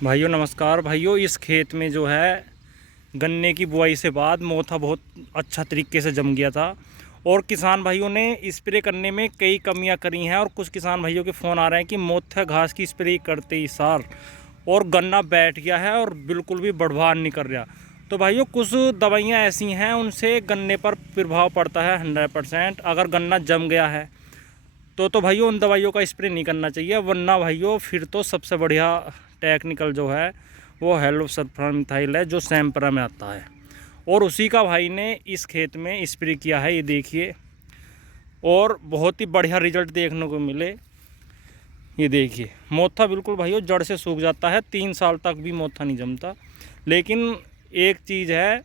भाइयों नमस्कार। भाइयों इस खेत में जो है गन्ने की बुआई से बाद मोथा बहुत अच्छा तरीके से जम गया था और किसान भाइयों ने स्प्रे करने में कई कमियां करी हैं और कुछ किसान भाइयों के फ़ोन आ रहे हैं कि मोथा घास की स्प्रे करते ही सार और गन्ना बैठ गया है और बिल्कुल भी बढ़वान नहीं कर रहा। तो भाइयों कुछ दवाइयां ऐसी हैं उनसे गन्ने पर प्रभाव पड़ता है 100%। अगर गन्ना जम गया है तो भाइयों उन दवाइयों का स्प्रे नहीं करना चाहिए, वरना भाइयों फिर तो सबसे बढ़िया टेक्निकल जो है वो हेलोसल्फान मिथाइल है जो सैम्परा में आता है और उसी का भाई ने इस खेत में स्प्रे किया है। ये देखिए और बहुत ही बढ़िया रिजल्ट देखने को मिले। ये देखिए मोथा बिल्कुल भाइयों जड़ से सूख जाता है, 3 साल तक भी मोथा नहीं जमता। लेकिन एक चीज़ है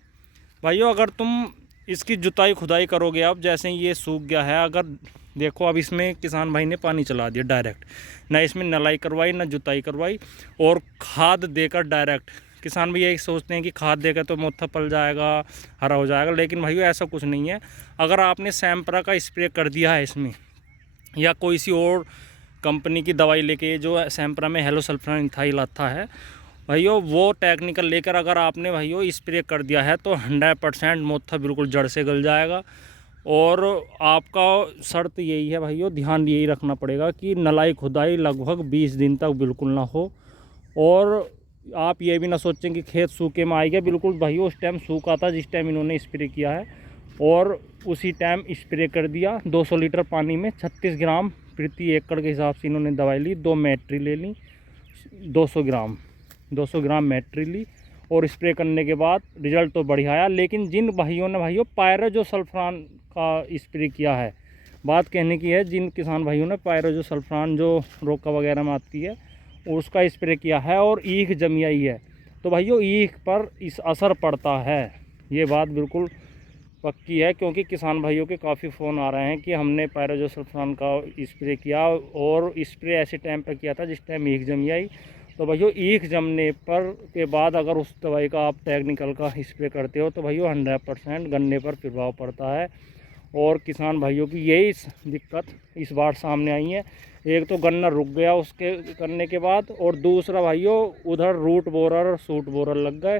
भाइयों, अगर तुम इसकी जुताई खुदाई करोगे, अब जैसे ये सूख गया है, अगर देखो अब इसमें किसान भाई ने पानी चला दिया डायरेक्ट, ना इसमें नलाई करवाई ना जुताई करवाई और खाद देकर डायरेक्ट। किसान भाई यही सोचते हैं कि खाद देकर तो मोथा पल जाएगा, हरा हो जाएगा, लेकिन भाइयों ऐसा कुछ नहीं है। अगर आपने सैम्परा का स्प्रे कर दिया है इसमें या कोई सी और कंपनी की दवाई लेके, जो सैम्परा में हेलोसल्फान मिथाइल आता है भाइयों, वो टेक्निकल लेकर अगर आपने भाइयों स्प्रे कर दिया है तो 100% मोथा बिल्कुल जड़ से गल जाएगा। और आपका शर्त यही है भाइयों, ध्यान यही रखना पड़ेगा कि नलाई खुदाई लगभग 20 दिन तक बिल्कुल ना हो। और आप ये भी ना सोचें कि खेत सूखे में आ गया, बिल्कुल भाइयों उस टाइम सूखा था जिस टाइम इन्होंने स्प्रे किया है और उसी टाइम स्प्रे कर दिया। 200 लीटर पानी में 36 ग्राम प्रति एकड़ के हिसाब से इन्होंने दवाई ली, 2 मैट्री ले ली, 200 ग्राम मैट्री ली और स्प्रे करने के बाद रिजल्ट तो बढ़िया आया। लेकिन जिन भाइयों ने भाइयों पायरोजोसल्फान का स्प्रे किया है, बात कहने की है, जिन किसान भाइयों ने पायरोजोसल्फान जो रोका वगैरह में आती है उसका स्प्रे किया है और ईख जमी आई है, तो भाइयों ईख पर इस असर पड़ता है। ये बात बिल्कुल पक्की है, क्योंकि किसान भाइयों के काफ़ी फ़ोन आ रहे हैं कि हमने पायरोजोसल्फान का स्प्रे किया और स्प्रे ऐसे टाइम पर किया था जिस टाइम ईख जमी आई। तो भाइयों ईख जमने पर के बाद अगर उस दवाई का आप टेक्निकल का स्प्रे करते हो तो भाइयों 100% गन्ने पर प्रभाव पड़ता है। और किसान भाइयों की यही दिक्कत इस बार सामने आई है। एक तो गन्ना रुक गया उसके करने के बाद, और दूसरा भाइयों उधर रूट बोरर और सूट बोरर लग गए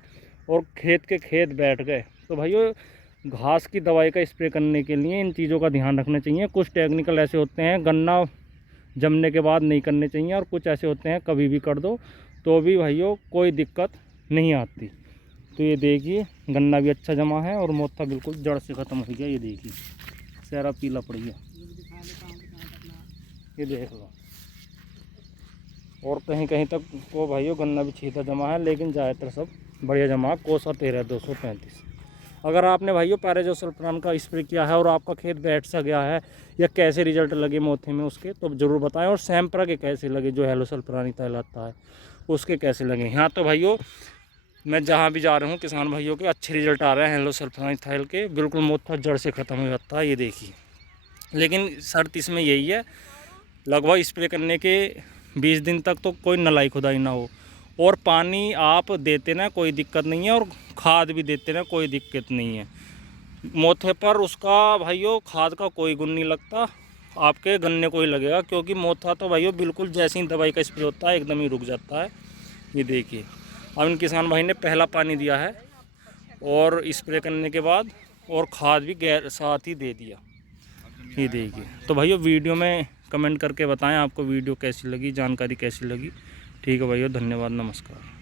और खेत के खेत बैठ गए। तो भाइयों घास की दवाई का स्प्रे करने के लिए इन चीज़ों का ध्यान रखना चाहिए। कुछ टेक्निकल ऐसे होते हैं गन्ना जमने के बाद नहीं करने चाहिए और कुछ ऐसे होते हैं कभी भी कर दो तो भी भाइयों कोई दिक्कत नहीं आती। तो ये देखिए गन्ना भी अच्छा जमा है और मोथा बिल्कुल जड़ से ख़त्म हो गया। ये देखिए सारा पीला पड़ गया, ये देख लो। और कहीं कहीं तक को भाइयों गन्ना भी छीता जमा है, लेकिन ज़्यादातर सब बढ़िया जमा है। कोसा 13,235। अगर आपने भाइयों पायरोजोसल्फान का स्प्रे किया है और आपका खेत बैठ सा गया है या कैसे रिजल्ट लगे मोथे में उसके, तो ज़रूर बताएं। और सैम्परा के कैसे लगे, जो हेलोसल्फान मिथाइल आता है उसके कैसे लगे। यहाँ तो भाइयों मैं जहाँ भी जा रहा हूँ किसान भाइयों के अच्छे रिजल्ट आ रहे हैं हेलोसल्फान मिथाइल के, बिल्कुल मोथा जड़ से ख़त्म हो जाता है। ये देखिए, लेकिन शर्त इसमें यही है लगभग स्प्रे करने के 20 दिन तक तो कोई नलाई खुदाई ना हो और पानी आप देते ना कोई दिक्कत नहीं है और खाद भी देते ना कोई दिक्कत नहीं है। मोथे पर उसका भाइयों खाद का कोई गुण नहीं लगता, आपके गन्ने को ही लगेगा, क्योंकि मोथा तो भाइयों बिल्कुल जैसे ही दवाई का स्प्रे होता है एकदम ही रुक जाता है। ये देखिए अब इन किसान भाई ने पहला पानी दिया है और स्प्रे करने के बाद और खाद भी साथ ही दे दिया। ये देखिए, तो भाइयों वीडियो में कमेंट करके बताएं आपको वीडियो कैसी लगी, जानकारी कैसी लगी। ठीक है भाइयों, धन्यवाद, नमस्कार।